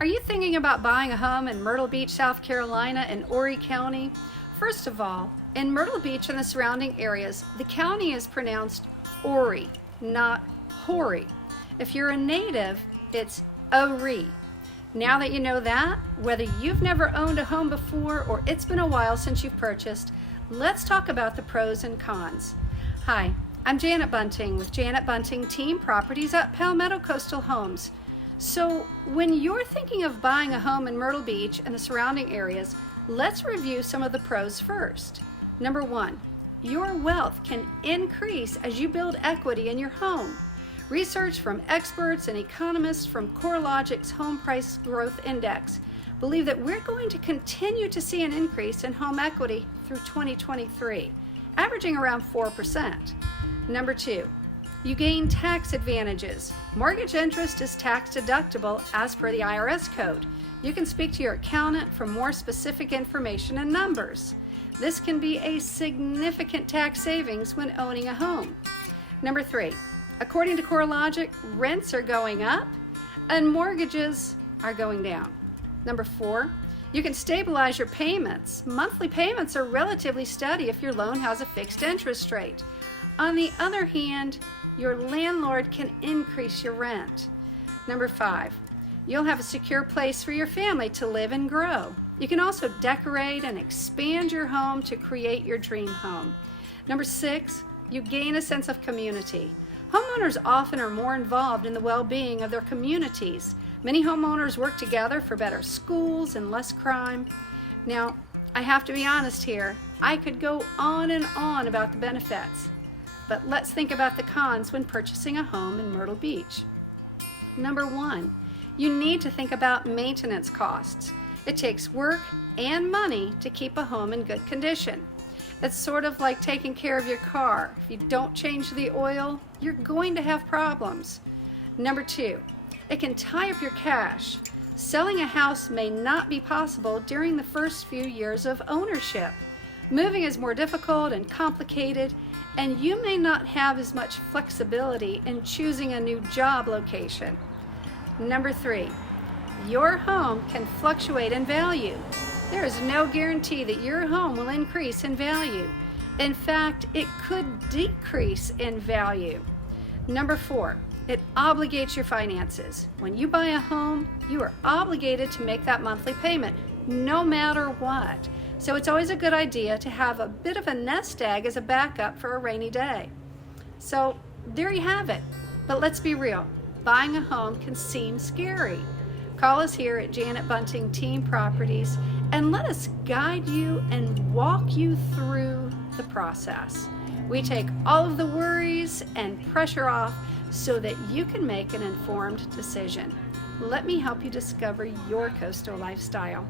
Are you thinking about buying a home in Myrtle Beach, South Carolina and Horry County? First of all, in Myrtle Beach and the surrounding areas, the county is pronounced Horry, not Horry. If you're a native, it's Horry. Now that you know that, whether you've never owned a home before or it's been a while since you've purchased, let's talk about the pros and cons. Hi, I'm Janet Bunting with Janet Bunting Team Properties at Palmetto Coastal Homes. So when you're thinking of buying a home in Myrtle Beach and the surrounding areas, let's review some of the pros first. Number one, your wealth can increase as you build equity in your home. Research from experts and economists from CoreLogic's Home Price Growth Index believe that we're going to continue to see an increase in home equity through 2023, averaging around 4%. Number two, you gain tax advantages. Mortgage interest is tax deductible as per the IRS code. You can speak to your accountant for more specific information and numbers. This can be a significant tax savings when owning a home. Number three, according to CoreLogic, rents are going up and mortgages are going down. Number four, you can stabilize your payments. Monthly payments are relatively steady if your loan has a fixed interest rate. On the other hand, your landlord can increase your rent. Number five, you'll have a secure place for your family to live and grow. You can also decorate and expand your home to create your dream home. Number six, you gain a sense of community. Homeowners often are more involved in the well-being of their communities. Many homeowners work together for better schools and less crime. Now, I have to be honest here. I could go on and on about the benefits, but let's think about the cons when purchasing a home in Myrtle Beach. Number one, you need to think about maintenance costs. It takes work and money to keep a home in good condition. It's sort of like taking care of your car. If you don't change the oil, you're going to have problems. Number two, it can tie up your cash. Selling a house may not be possible during the first few years of ownership. Moving is more difficult and complicated, and you may not have as much flexibility in choosing a new job location. Number three, your home can fluctuate in value. There is no guarantee that your home will increase in value. In fact, it could decrease in value. Number four, it obligates your finances. When you buy a home, you are obligated to make that monthly payment, no matter what. So it's always a good idea to have a bit of a nest egg as a backup for a rainy day. So there you have it. But let's be real, buying a home can seem scary. Call us here at Janet Bunting Team Properties and let us guide you and walk you through the process. We take all of the worries and pressure off so that you can make an informed decision. Let me help you discover your coastal lifestyle.